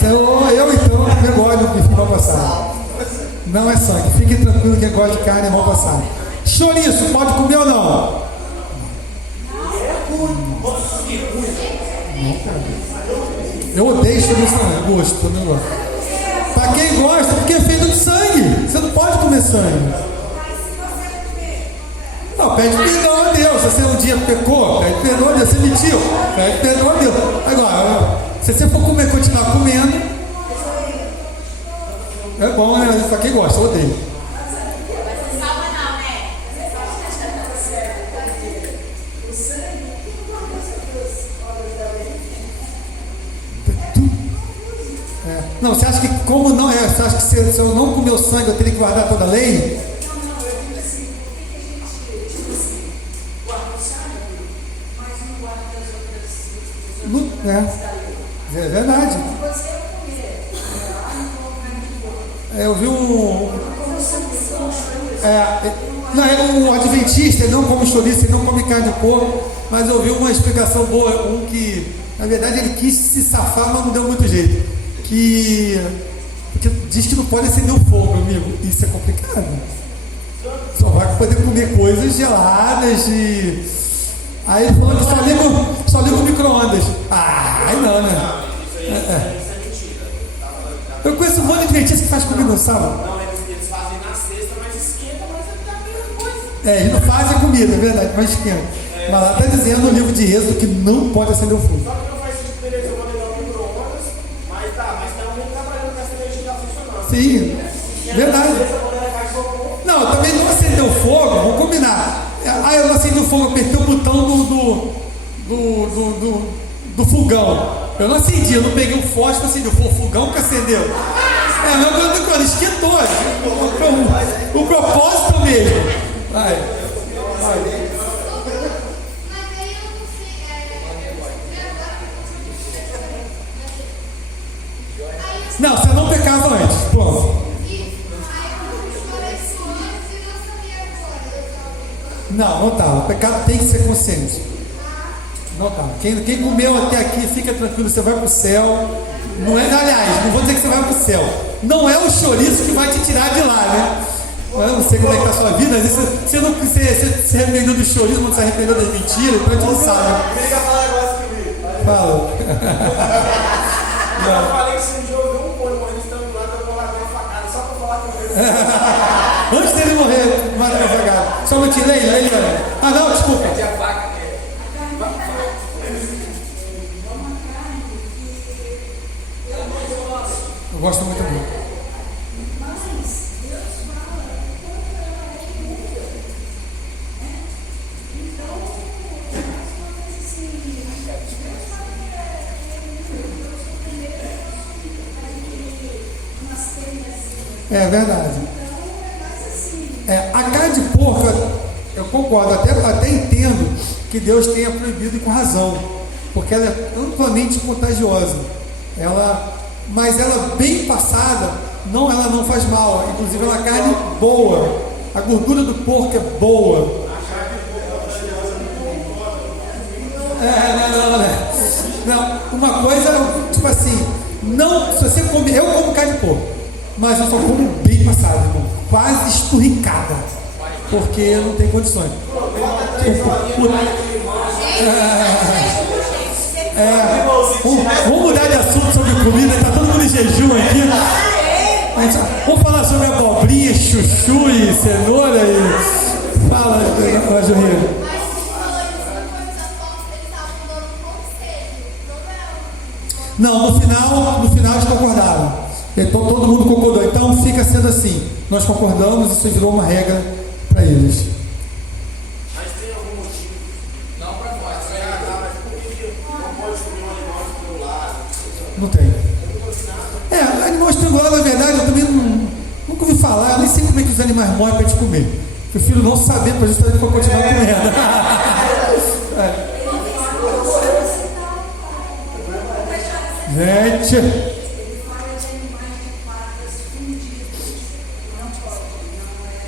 Eu então, eu gosto de bife mal passado. Não é sangue. Fique tranquilo que gosta de carne mal passada. Chouriço, pode comer ou não? Eu odeio chouriço também, gosto do negócio. Para quem gosta, porque é feito de sangue. Você não pode comer sangue. Não, pede perdão a Deus. Se você um dia pecou, pede perdão a Deus. Você mentiu, pede perdão a Deus. Agora, se você for comer, continuar comendo, é bom, né? Para quem gosta, eu odeio. Mas não salva não, né? Não, você acha que como não é? Você acha que se eu não comer o sangue, eu teria que guardar toda a lei? É verdade. Eu vi um adventista, ele não come chouriço, ele não come carne de porco, mas eu vi uma explicação boa, que na verdade ele quis se safar, mas não deu muito jeito. Porque diz que não pode acender o fogo, amigo. Isso é complicado. Só vai poder comer coisas geladas e. Aí ele falou que só liga o micro-ondas. Aí não, né? Isso é mentira. Eu conheço um monte de adventista que faz comida no sábado. Não, eles fazem na sexta, mas esquenta, mas é da mesma coisa. Eles não fazem a comida, é verdade, mas esquenta. Mas lá está dizendo no livro de Êxodo que não pode acender o fogo. Só que não faz sentido beleza, eu vou ligar o micro-ondas, mas tem alguém trabalhando com essa energia tá funcionando. Sim, verdade. Não, eu também não acendeu o fogo, vamos combinar. Eu não acendi o fogo, eu apertei o botão do fogão. Eu não acendi, eu não peguei o fósforo, acendi, foi o fogão que acendeu. Quando esquentou. O propósito mesmo. Vai. Mas aí eu não sei. Não, você não pecava antes. Pronto. Não estava. O pecado tem que ser consciente. Não estava. Quem comeu até aqui, fica tranquilo, você vai para o céu. Não é, aliás, não vou dizer que você vai para o céu. Não é o chouriço que vai te tirar de lá, né? Eu não sei como é que está a sua vida, às vezes você se arrependeu do chouriço, não se arrependeu das mentiras, então a gente não sabe. Queria falar agora comigo. Fala. Eu falei que se um dia eu ver um boi morrendo estando lá, eu vou lá dar uma facada só para falar com ele. Antes dele morrer, mata a vagada. Só me tirei, aí, olha. Não, desculpa. Eu gosto muito dele. É verdade. A carne de porco, eu concordo, até entendo que Deus tenha proibido e com razão, porque ela é amplamente contagiosa. Mas ela bem passada, ela não faz mal. Inclusive ela é carne boa. A gordura do porco é boa. Não. Uma coisa, tipo assim, não, se você come, eu como carne de porco, mas eu só como bem passada, irmão, quase esturricada, porque não tem condições. Vamos mudar de assunto sobre comida, está todo mundo em jejum aqui. Vamos falar sobre abobrinha, chuchu e cenoura e. Fala, Jorrinho. Não, no final eles concordaram. Então todo mundo concordou. Então fica sendo assim. Nós concordamos, isso virou uma regra para eles. Mas tem algum motivo? Não para nós. Mas por que não pode comer um animal estrangulado? Não tem. Animal estrangulado, na verdade, eu também nunca ouvi falar. Eu nem sei como é que os animais morrem para a gente comer. Prefiro não saber para justamente para continuar comendo. Gente, Ele fala de animais de patas fundidas. Não pode, não é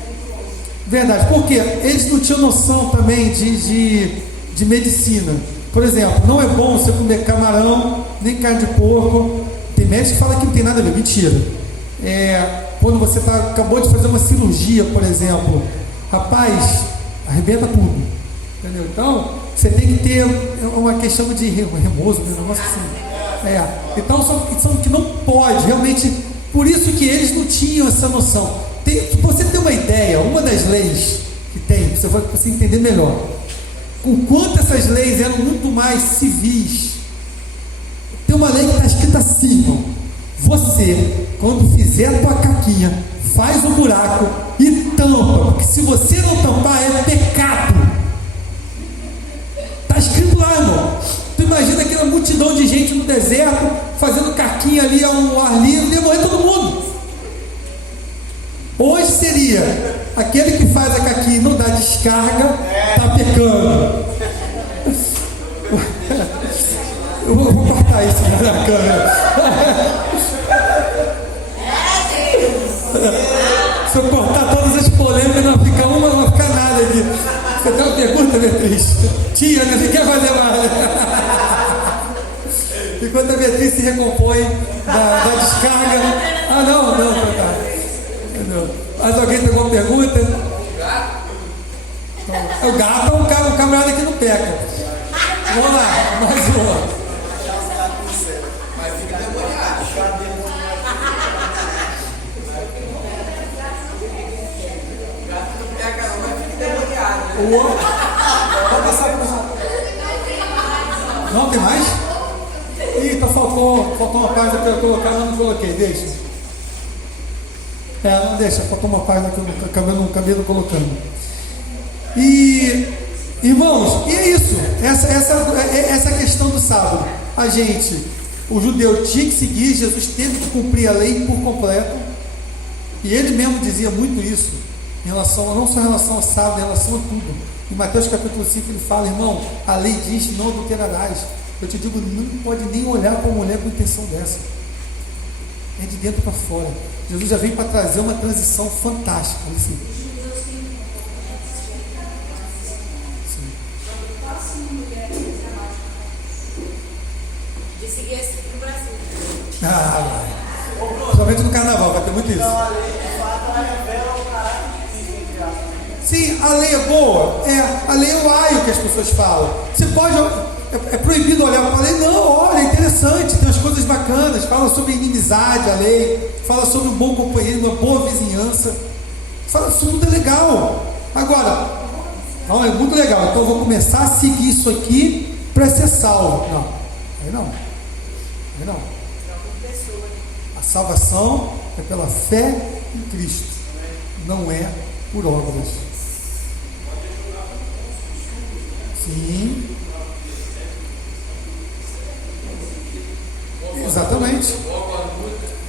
perigoso. verdade, porque eles não tinham noção também de medicina. Por exemplo, não é bom você comer camarão, nem carne de porco. Tem médico que fala que não tem nada a ver, mentira. Quando você acabou de fazer uma cirurgia, por exemplo, rapaz, arrebenta tudo, entendeu? Então, você tem que ter uma questão de remoso, um negócio assim. Então, são que não pode, realmente, por isso que eles não tinham essa noção. Pra você ter uma ideia, uma das leis que tem, para você entender melhor, o quanto essas leis eram muito mais civis. Tem uma lei que está escrita assim, irmão: você, quando fizer a tua caquinha, faz um buraco e tampa, porque se você não tampar, é pecado. Está escrito lá, irmão. Tu imagina aquela multidão de gente no deserto, fazendo caquinha ali ao ar livre, ia morrer todo mundo. Hoje seria aquele que faz a caquinha e não dá descarga, está pecando. Eu vou cortar isso na câmera. Se eu cortar todas as polêmicas, não vai ficar uma, não vai ficar nada aqui. Você tem uma pergunta, Beatriz? Tira, não quer fazer mais. Enquanto a Beatriz se recompõe da descarga. Não, tá. Entendeu? Mas alguém tem alguma pergunta? O gato é um camarada que não peca. Vamos lá, mais uma. Não tem mais? Então faltou uma página para eu colocar, não coloquei, deixa. Não deixa, faltou uma página que eu acabei não colocando. E, irmãos, e é isso, essa questão do sábado. O judeu tinha que seguir, Jesus teve que cumprir a lei por completo. E ele mesmo dizia muito isso, não só em relação ao sábado, em relação a tudo. Em Mateus capítulo 5 ele fala: irmão, a lei diz: não adulterarás. Eu te digo, não pode nem olhar para uma mulher com intenção dessa. É de dentro para fora. Jesus já veio para trazer uma transição fantástica. Assim. De seguir esse no Brasil. Principalmente no carnaval, vai ter muito isso. Então a lei de fato ela revela o caráter de Cristo, entre aspas. Sim, a lei é boa. A lei é o aio que as pessoas falam. Você pode. É proibido olhar para a lei? Não, olha, é interessante, tem umas coisas bacanas. Fala sobre inimizade, a lei. Fala sobre um bom companheiro, uma boa vizinhança. Fala, isso tudo é legal. Agora, não, é muito legal. Então eu vou começar a seguir isso aqui para ser salvo. Não, aí não. A salvação é pela fé em Cristo, não é por obras. Sim. Exatamente.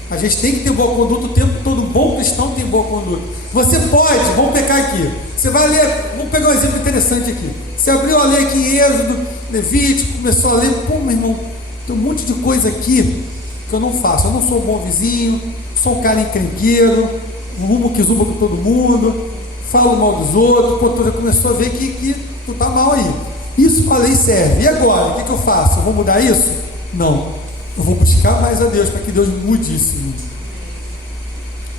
A gente tem que ter boa conduta o tempo todo. Um bom cristão tem boa conduta. Você pode, vamos pegar aqui. Você vai ler, vamos pegar um exemplo interessante aqui. Você abriu a ler aqui em Êxodo, Levítico, começou a ler. Pô, meu irmão, tem um monte de coisa aqui que eu não faço. Eu não sou um bom vizinho, sou um cara encrenqueiro, um rumo que zumba com todo mundo, falo mal dos outros. Pô, tu já começou a ver que tu tá mal aí. Isso para a lei serve. E agora, o que eu faço? Eu vou mudar isso? Não. Eu vou buscar mais a Deus para que Deus mude isso.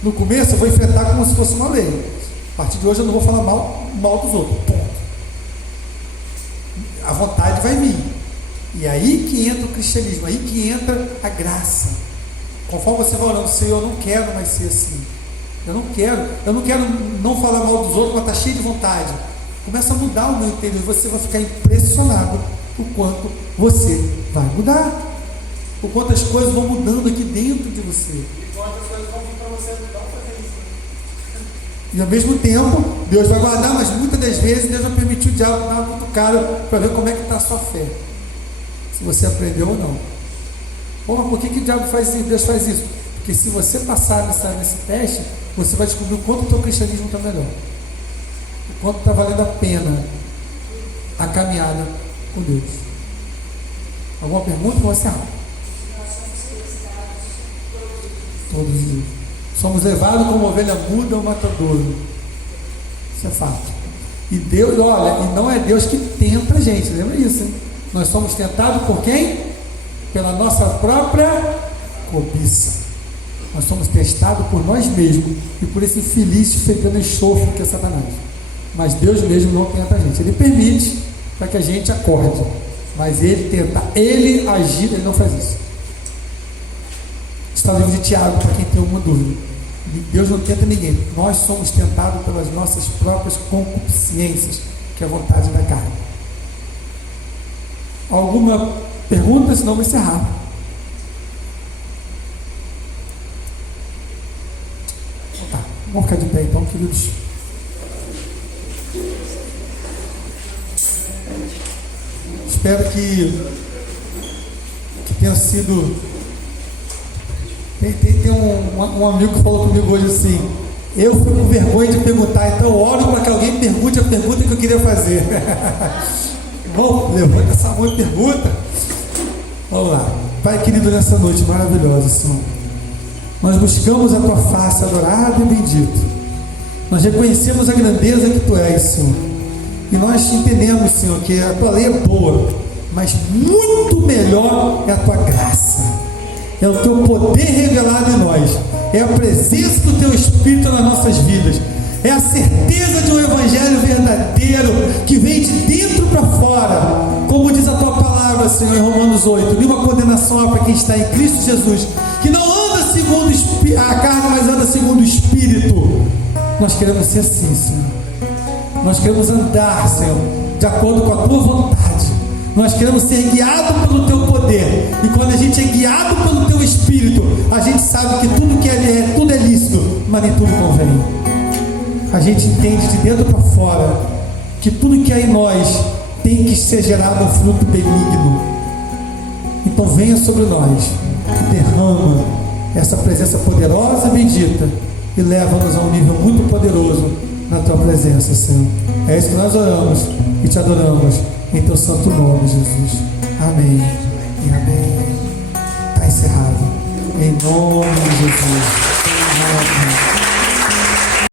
No começo eu vou enfrentar como se fosse uma lei. A partir de hoje eu não vou falar mal dos outros. Ponto. A vontade vai vir. E aí que entra o cristianismo, aí que entra a graça. Conforme você vai orando, Senhor, eu não quero mais ser assim. Eu não quero não falar mal dos outros, mas está cheio de vontade. Começa a mudar o meu interior, você vai ficar impressionado o quanto você vai mudar. O quanto as coisas vão mudando aqui dentro de você. E quantas coisas vão vir para você não fazer isso. E ao mesmo tempo, Deus vai guardar, mas muitas das vezes Deus vai permitir o diabo dar uma cutucada para ver como é que está a sua fé. Se você aprendeu ou não. Porra, por que o diabo faz isso? Deus faz isso? Porque se você passar nesse teste, você vai descobrir o quanto o teu cristianismo está melhor. O quanto está valendo a pena a caminhada com Deus. Alguma pergunta? Vou encerrar. Todos os dias. Somos levados como ovelha muda ao matadouro. Isso é fato. E Deus, olha, e não é Deus que tenta a gente, lembra isso, hein? Nós somos tentados por quem? Pela nossa própria cobiça. Nós somos testados por nós mesmos e por esse infeliz fedendo enxofre que é Satanás. Mas Deus mesmo não tenta a gente. Ele permite para que a gente acorde. Mas Ele tenta, Ele agir, Ele não faz isso. Está no livro de Tiago, para quem tem alguma dúvida. Deus não tenta ninguém. Nós somos tentados pelas nossas próprias concupiscências, que é a vontade da carne. Alguma pergunta? Senão vou encerrar. Tá, vamos ficar de pé então, queridos. Espero que tenha sido. Tem um amigo que falou comigo hoje assim: eu fui com vergonha de perguntar, então eu oro para que alguém pergunte a pergunta que eu queria fazer. Bom, levanta essa mão e pergunta. Vamos lá. Pai querido, nessa noite maravilhosa, Senhor, nós buscamos a Tua face adorado e bendito. Nós reconhecemos a grandeza que Tu és, Senhor, e nós entendemos, Senhor, que a Tua lei é boa, mas muito melhor é a Tua graça. É o Teu poder revelado em nós, é a presença do Teu Espírito nas nossas vidas, é a certeza de um Evangelho verdadeiro que vem de dentro para fora, como diz a Tua palavra, Senhor, em Romanos 8: nenhuma condenação há para quem está em Cristo Jesus, que não anda segundo a carne, mas anda segundo o Espírito. Nós queremos ser assim, Senhor. Nós queremos andar, Senhor, de acordo com a Tua vontade. Nós queremos ser guiados pelo Teu poder. E quando a gente é guiado pelo Teu Espírito, a gente sabe que tudo é lícito, mas nem tudo convém. A gente entende de dentro para fora que tudo que é em nós tem que ser gerado um fruto benigno. Então venha sobre nós e derrama essa presença poderosa e bendita e leva-nos a um nível muito poderoso na Tua presença, Senhor. É isso que nós oramos e Te adoramos em Teu santo nome, Jesus. Amém e amém. Está encerrado. Em nome de Jesus. Amém.